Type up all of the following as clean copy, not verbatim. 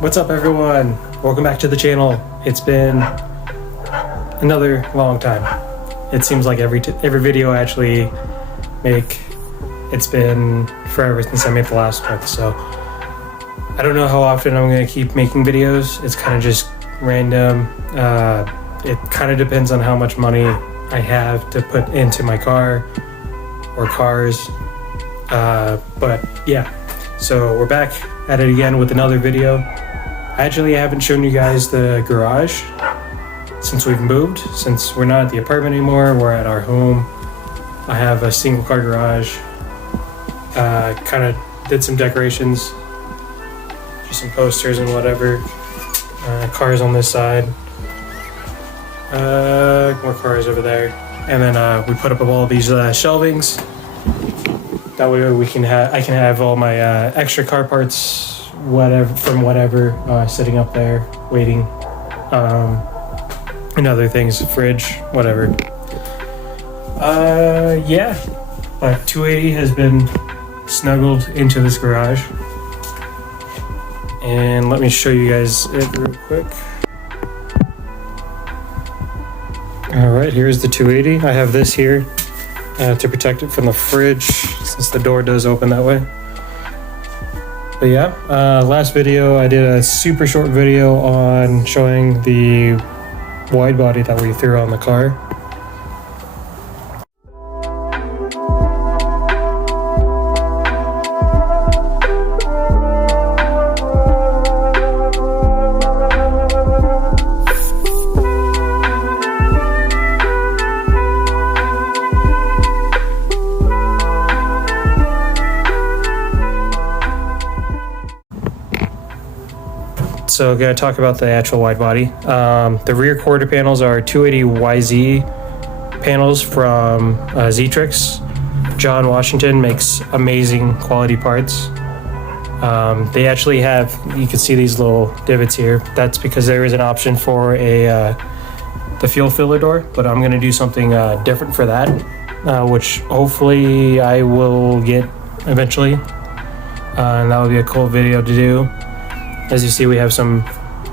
What's up, everyone? Welcome back to the channel. It's been another long time. It seems like every video I actually make, it's been forever since I made the last one. So I don't know how often I'm going to keep making videos. It's kind of just random. It kind of depends on how much money I have to put into my car or cars. But yeah, so we're back at it again with another video. Actually, I haven't shown you guys the garage since we've moved. Since we're not at the apartment anymore, we're at our home. I have a single car garage. Kind of did some decorations, just some posters and whatever. Cars on this side. More cars over there. And then we put up all of these shelvings. That way I can have all my extra car parts, whatever, sitting up there waiting, and other things, fridge, whatever. Yeah, but 280 has been snuggled into this garage, and let me show you guys it real quick. All right, here's the 280. I have this here to protect it from the fridge, since the door does open that way. But yeah, last video I did a super short video on showing the wide body that we threw on the car. So I'm going to talk about the actual wide body. The rear quarter panels are 280YZ panels from Ztrix. John Washington makes amazing quality parts. They actually have, you can see these little divots here. That's because there is an option for the fuel filler door, but I'm going to do something different for that, which hopefully I will get eventually. And that would be a cool video to do. As you see, we have some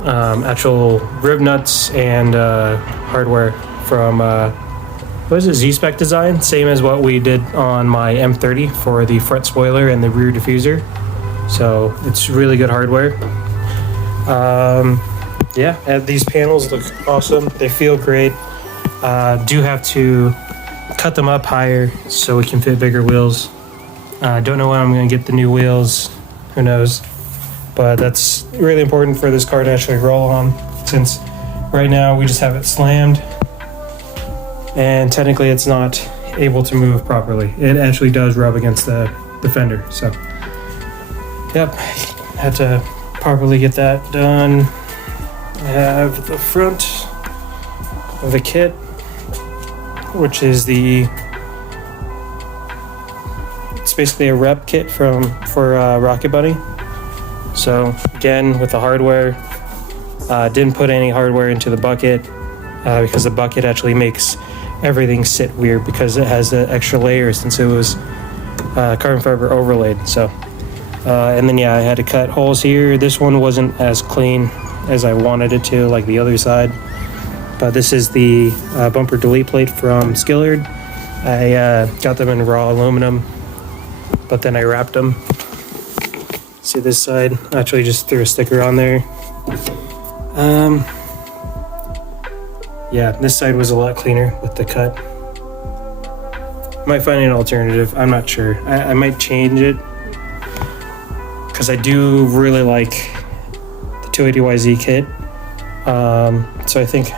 actual rib nuts and hardware from, what is it, Z-Spec Design? Same as what we did on my M30 for the front spoiler and the rear diffuser. So it's really good hardware. Yeah, and these panels look awesome. They feel great. Do have to cut them up higher so we can fit bigger wheels. Don't know when I'm going to get the new wheels. Who knows? But that's really important for this car to actually roll on, since right now we just have it slammed and technically it's not able to move properly. It actually does rub against the fender. So yep, had to properly get that done. I have the front of the kit, which is it's basically a rep kit for Rocket Bunny. So again, with the hardware, didn't put any hardware into the bucket because the bucket actually makes everything sit weird because it has the extra layer since it was carbon fiber overlaid. So, and then yeah, I had to cut holes here. This one wasn't as clean as I wanted it to, like the other side. But this is the bumper delete plate from Skillard. I got them in raw aluminum, but then I wrapped them. See this side, I actually just threw a sticker on there. Yeah, this side was a lot cleaner with the cut. Might find an alternative, I'm not sure. I might change it, because I do really like the 280YZ kit. So I think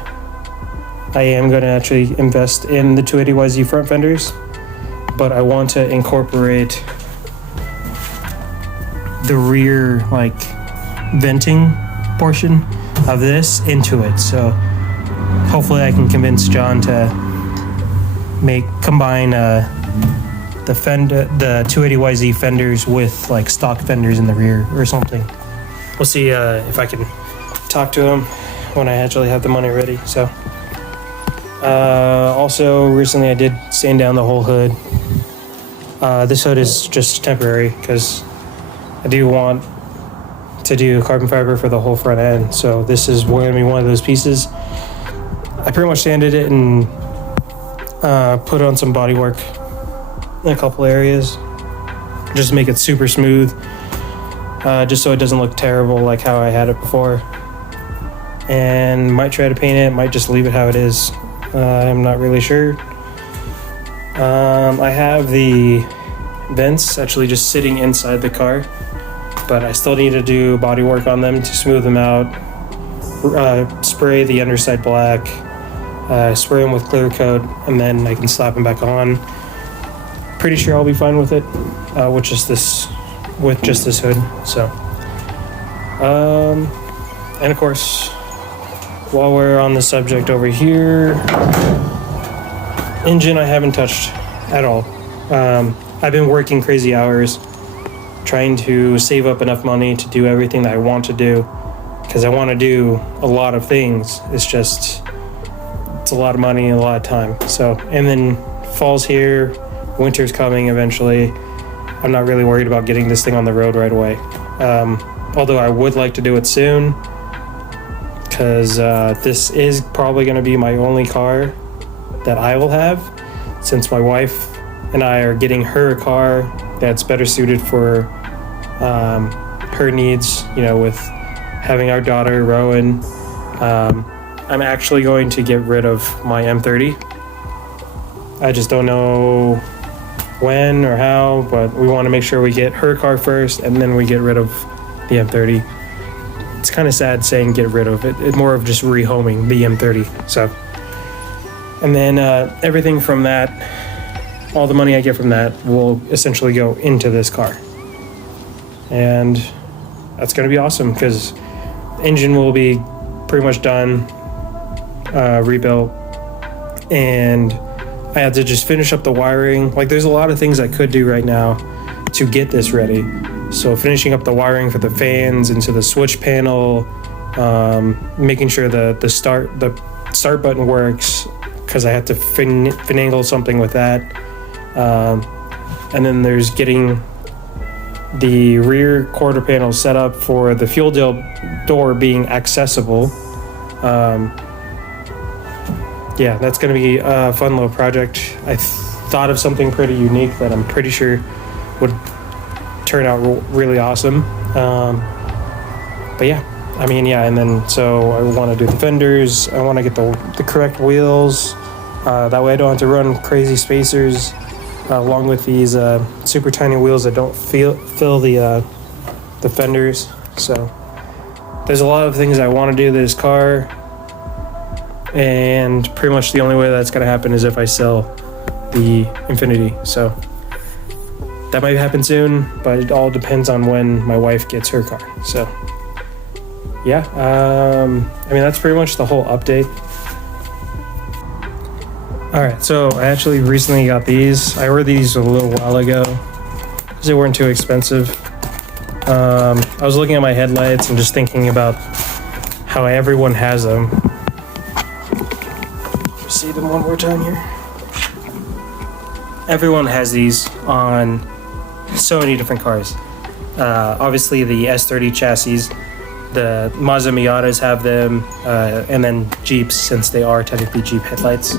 I am going to actually invest in the 280YZ front fenders, but I want to incorporate the rear like venting portion of this into it. So hopefully I can convince John to combine the 280YZ fenders with like stock fenders in the rear or something. We'll see if I can talk to him when I actually have the money ready. So also recently I did sand down the whole hood. This hood is just temporary because I do want to do carbon fiber for the whole front end. So this is going to be one of those pieces. I pretty much sanded it and put on some body work in a couple areas, just to make it super smooth, just so it doesn't look terrible like how I had it before. And might try to paint it, might just leave it how it is. I'm not really sure. I have the vents actually just sitting inside the car, but I still need to do body work on them to smooth them out, spray the underside black, spray them with clear coat, and then I can slap them back on. Pretty sure I'll be fine with it, with just this hood. So, and of course, while we're on the subject over here, engine I haven't touched at all. I've been working crazy hours trying to save up enough money to do everything that I want to do, because I want to do a lot of things. It's a lot of money and a lot of time. So, and then fall's here, winter's coming eventually. I'm not really worried about getting this thing on the road right away. Although I would like to do it soon, because this is probably going to be my only car that I will have, since my wife and I are getting her a car that's better suited for her needs, with having our daughter, Rowan. I'm actually going to get rid of my M30. I just don't know when or how, but we want to make sure we get her car first and then we get rid of the M30. It's kind of sad saying get rid of it. It's more of just rehoming the M30. So, and then everything from that, all the money I get from that will essentially go into this car. And that's going to be awesome, because engine will be pretty much done, rebuilt, and I have to just finish up the wiring. Like, there's a lot of things I could do right now to get this ready. So finishing up the wiring for the fans into the switch panel, making sure the start button works, because I have to finagle something with that. And then there's getting the rear quarter panel set up for the fuel door being accessible. Yeah, that's going to be a fun little project. I thought of something pretty unique that I'm pretty sure would turn out really awesome. But yeah, and then so I want to do the fenders. I want to get the correct wheels. That way I don't have to run crazy spacers along with these super tiny wheels that don't fill the fenders. So there's a lot of things I want to do to this car, and pretty much the only way that's going to happen is if I sell the Infinity. So that might happen soon, but it all depends on when my wife gets her car. So yeah, that's pretty much the whole update. All right, so I actually recently got these. I ordered these a little while ago because they weren't too expensive. I was looking at my headlights and just thinking about how everyone has them. Just see them one more time here. Everyone has these on so many different cars. Obviously the S30 chassis, the Mazda Miatas have them, and then Jeeps, since they are technically Jeep headlights.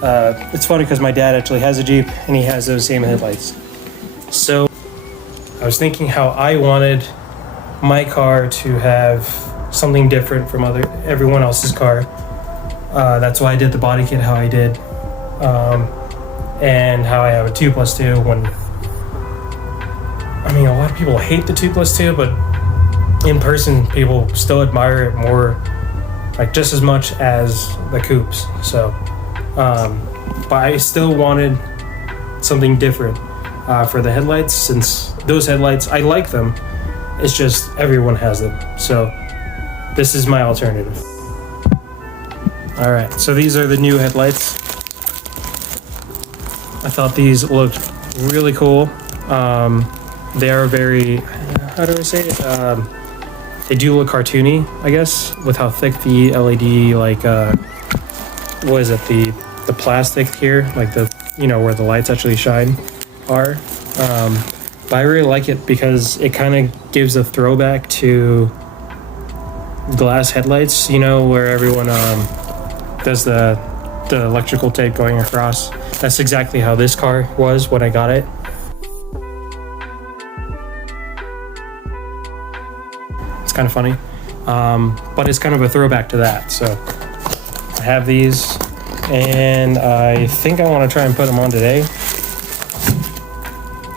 It's funny because my dad actually has a Jeep and he has those same headlights. So I was thinking how I wanted my car to have something different from everyone else's car. That's why I did the body kit how I did, and how I have a 2+2 when, a lot of people hate the 2+2, but in person people still admire it more, like just as much as the coupes. So but I still wanted something different for the headlights, since those headlights, I like them. It's just everyone has them. So this is my alternative. All right, so these are the new headlights. I thought these looked really cool. They are very, how do I say it? They do look cartoony, I guess, with how thick the LED, what is it, the plastic here, like where the lights actually shine are. But I really like it because it kind of gives a throwback to glass headlights, you know, where everyone does the electrical tape going across. That's exactly how this car was when I got it. It's kind of funny, but it's kind of a throwback to that. So I have these, and I think I want to try and put them on today.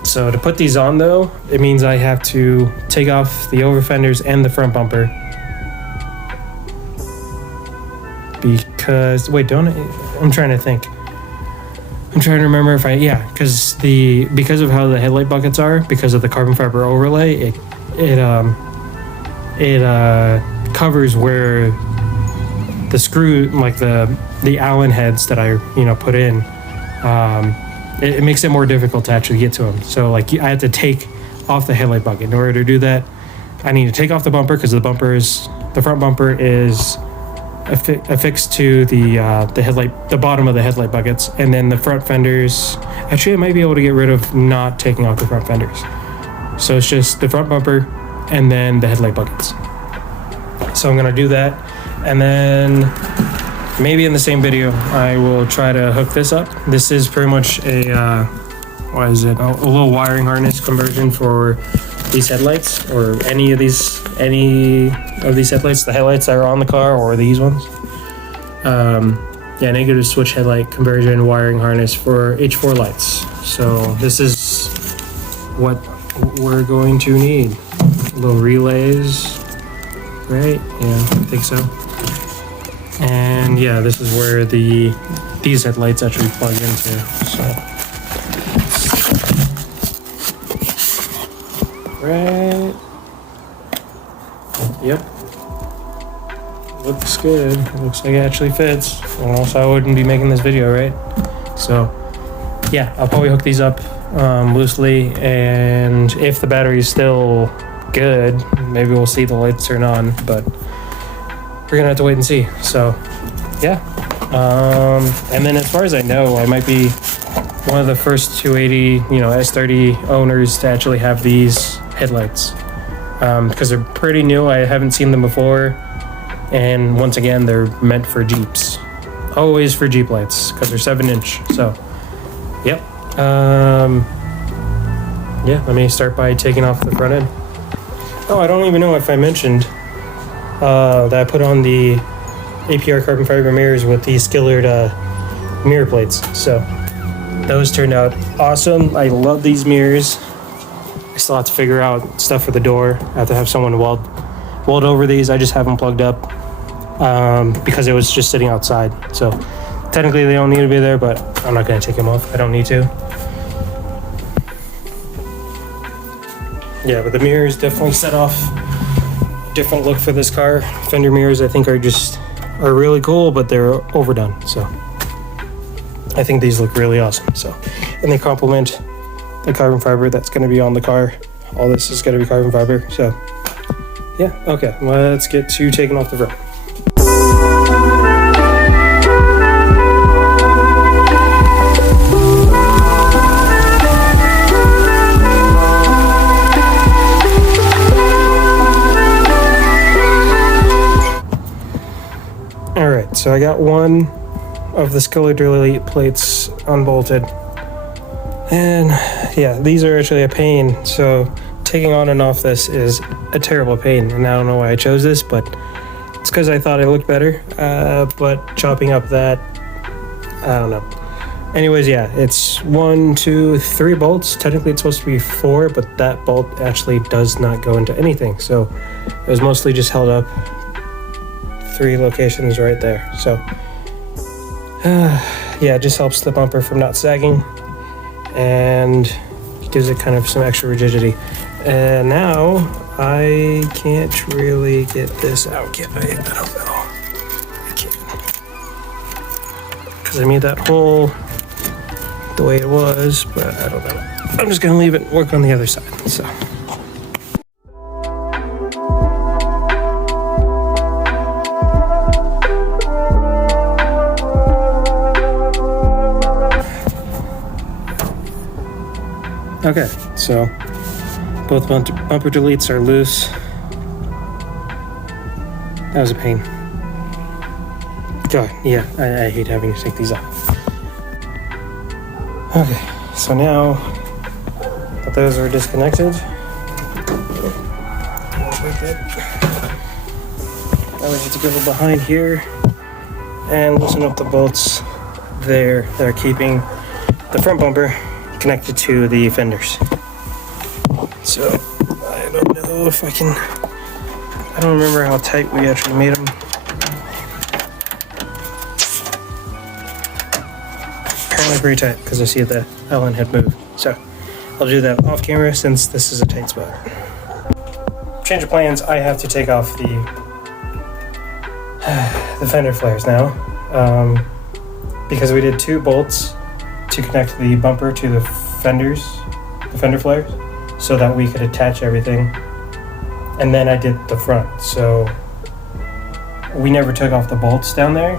So to put these on though, it means I have to take off the over fenders and the front bumper. Because, wait, don't I? I'm trying to think. I'm trying to remember if because of how the headlight buckets are, because of the carbon fiber overlay, it covers where the screw, like the Allen heads that I put in, it makes it more difficult to actually get to them. So like I have to take off the headlight bucket. In order to do that, I need to take off the bumper because the front bumper is affixed to the headlight, the bottom of the headlight buckets, and then the front fenders. Actually, I might be able to get rid of not taking off the front fenders. So it's just the front bumper and then the headlight buckets. So I'm gonna do that, and then maybe in the same video I will try to hook this up. This is pretty much a little wiring harness conversion for these headlights, or any of these headlights, the headlights that are on the car or these ones. Negative switch headlight conversion wiring harness for H4 lights. So this is what we're going to need. Little relays, right? Yeah, I think so. And yeah, this is where these headlights actually plug into. So right. Yep. Looks good. Looks like it actually fits. Or else I wouldn't be making this video, right? So yeah, I'll probably hook these up loosely, and if the battery's still good, maybe we'll see the lights turn on, but we're gonna have to wait and see. So yeah. And then as far as I know, I might be one of the first 280, S30 owners to actually have these headlights, because they're pretty new. I haven't seen them before, and once again, they're meant for Jeeps, always for Jeep lights, because they're 7-inch. So yep. Let me start by taking off the front end. Oh, I don't even know if I mentioned that I put on the APR carbon fiber mirrors with the skillered mirror plates. So those turned out awesome. I love these mirrors. I still have to figure out stuff for the door. I have to have someone weld over these. I just have them plugged up because it was just sitting outside. So technically they don't need to be there, but I'm not going to take them off. I don't need to. Yeah, but the mirrors definitely set off a different look for this car. Fender mirrors, I think, are really cool, but they're overdone. So I think these look really awesome. So, and they complement the carbon fiber that's going to be on the car. All this is going to be carbon fiber. So yeah, okay, let's get to taking off the front. Alright, so I got one of the skillered delete plates unbolted. And yeah, these are actually a pain. So taking on and off this is a terrible pain. And I don't know why I chose this, but it's because I thought it looked better. But chopping up that, I don't know. Anyways, yeah, it's 1, 2, 3 bolts. Technically it's supposed to be 4, but that bolt actually does not go into anything. So it was mostly just held up 3 locations right there. So yeah, it just helps the bumper from not sagging and gives it kind of some extra rigidity. And now I can't really get this out, can I? I don't know. I can't, because I made that hole the way it was, but I don't know. I'm just gonna leave it and work on the other side. So okay, so Both bumper deletes are loose. That was a pain. God, yeah, I hate having to take these off. Okay, so now that those are disconnected, now we need to go behind here and loosen up the bolts there that are keeping the front bumper connected to the fenders. So I don't know if I can, I don't remember how tight we actually made them. Apparently pretty tight because I see the Allen had moved. So I'll do that off camera since this is a tight spot. Change of plans, I have to take off the fender flares now, because we did 2 bolts to connect the bumper to the fender flares, so that we could attach everything, and then I did the front. So we never took off the bolts down there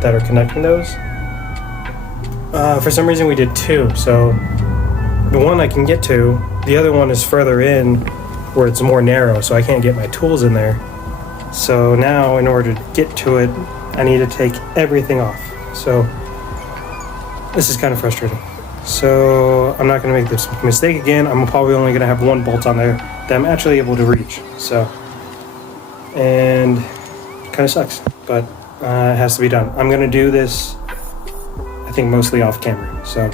that are connecting those. For some reason we did 2, so the one I can get to, the other one is further in where it's more narrow, so I can't get my tools in there. So now in order to get to it, I need to take everything off. So this is kind of frustrating. So I'm not gonna make this mistake again. I'm probably only gonna have 1 bolt on there that I'm actually able to reach. So, and it kind of sucks, but it has to be done. I'm gonna do this, I think mostly off camera. So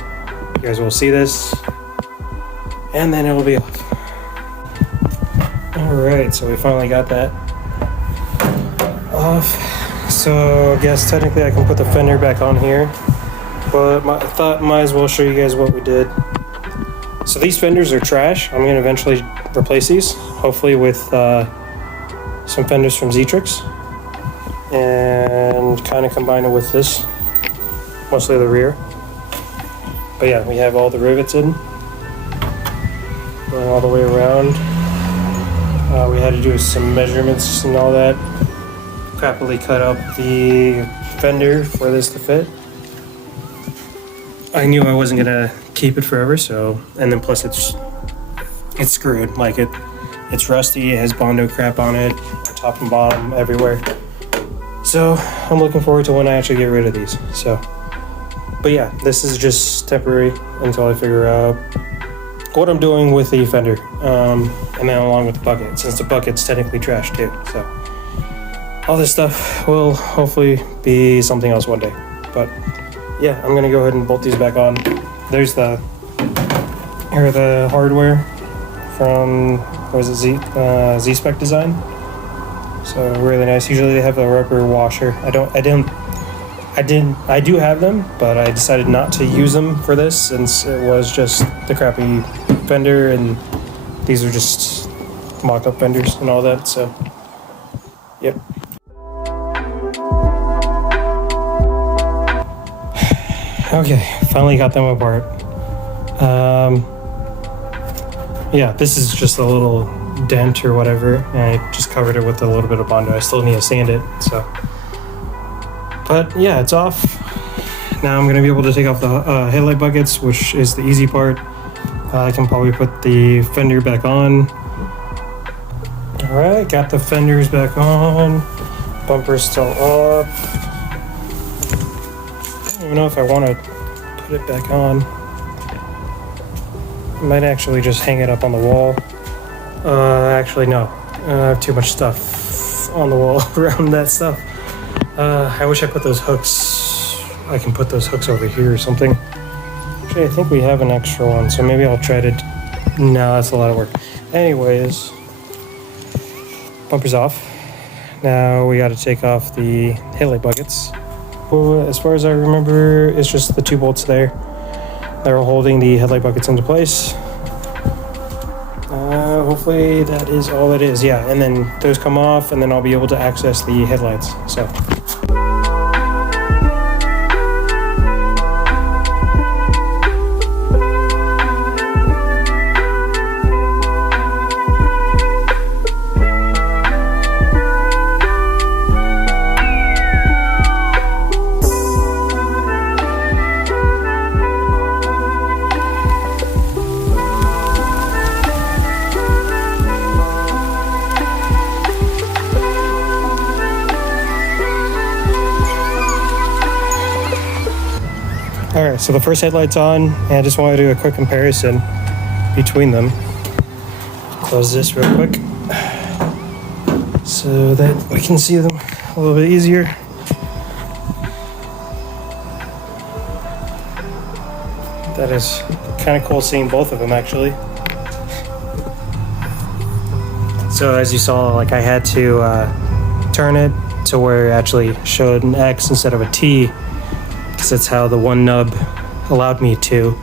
you guys will see this and then it will be off. All right, so we finally got that off. So I guess technically I can put the fender back on here, but I thought might as well show you guys what we did. So these fenders are trash. I'm gonna eventually replace these, hopefully with some fenders from Ztrix, and kind of combine it with this, mostly the rear. But yeah, we have all the rivets in, going all the way around. We had to do some measurements and all that. Crappily cut up the fender for this to fit. I knew I wasn't gonna keep it forever, so, and then plus it's screwed, like it's rusty, it has Bondo crap on it, top and bottom, everywhere. So I'm looking forward to when I actually get rid of these. So, but yeah, this is just temporary until I figure out what I'm doing with the fender, and then along with the bucket, since the bucket's technically trash too. So all this stuff will hopefully be something else one day. But yeah, I'm gonna go ahead and bolt these back on. There's the hardware from, what is it, Z-Spec Design. So really nice. Usually they have a rubber washer. I do have them, but I decided not to use them for this since it was just the crappy fender, and these are just mock-up fenders and all that. So, yep. Okay, finally got them apart. Yeah, this is just a little dent or whatever, and I just covered it with a little bit of Bondo. I still need to sand it, so. But yeah, it's off. Now I'm gonna be able to take off the headlight buckets, which is the easy part. I can probably put the fender back on. All right, got the fenders back on. Bumper's still up. I don't know if I want to put it back on. I might actually just hang it up on the wall. Actually, no. I have too much stuff on the wall around that stuff. I wish I put those hooks. I can put those hooks over here or something. Actually, I think we have an extra one, so maybe I'll try to... No, that's a lot of work. Anyways, bumper's off. Now we got to take off the headlight buckets. Well, as far as I remember, it's just the 2 bolts there that are holding the headlight buckets into place. Hopefully that is all it is. Yeah, and then those come off, and then I'll be able to access the headlights. So. So the first headlight's on, and I just want to do a quick comparison between them. Close this real quick so that we can see them a little bit easier. That is kind of cool seeing both of them actually. So as you saw, like I had to turn it to where it actually showed an X instead of a T, because that's how the one nub allowed me to.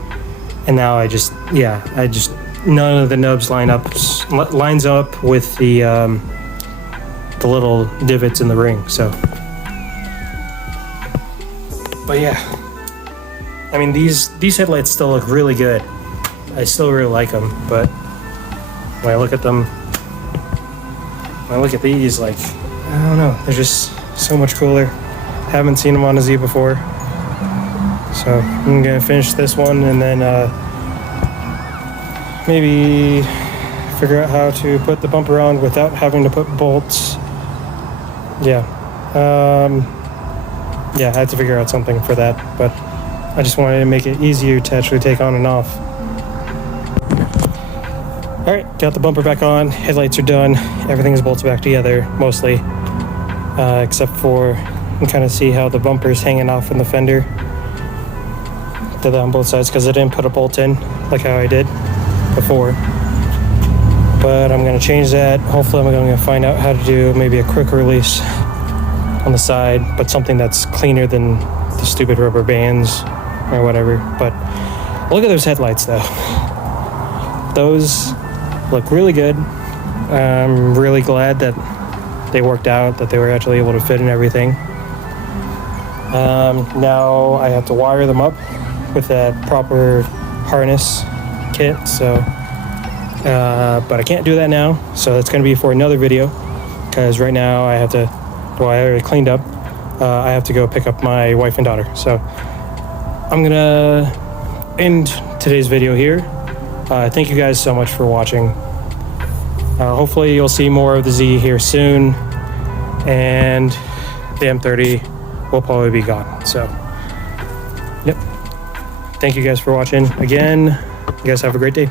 And now none of the nubs lines up with the little divots in the ring. So, but yeah, I mean these headlights still look really good. I still really like them, but when I look at them, when I look at these, like, I don't know, they're just so much cooler. Haven't seen them on a Z before, so I'm gonna finish this one and then maybe figure out how to put the bumper on without having to put bolts. Yeah, I had to figure out something for that, but I just wanted to make it easier to actually take on and off. Alright, got the bumper back on, headlights are done, everything is bolted back together, mostly, except for, you can kind of see how the bumper's hanging off in the fender. Did that on both sides because I didn't put a bolt in, like how I did before. But I'm going to change that. Hopefully I'm going to find out how to do maybe a quick release on the side, but something that's cleaner than the stupid rubber bands or whatever. But look at those headlights though. Those look really good. I'm really glad that they worked out, that they were actually able to fit and everything. Now I have to wire them up with that proper harness kit, so but I can't do that now, so that's going to be for another video, because right now I have to, well, I already cleaned up, I have to go pick up my wife and daughter. So I'm gonna end today's video here. Thank you guys so much for watching. Hopefully you'll see more of the Z here soon, and the M30 will probably be gone. So, yep. Thank you guys for watching again. You guys have a great day.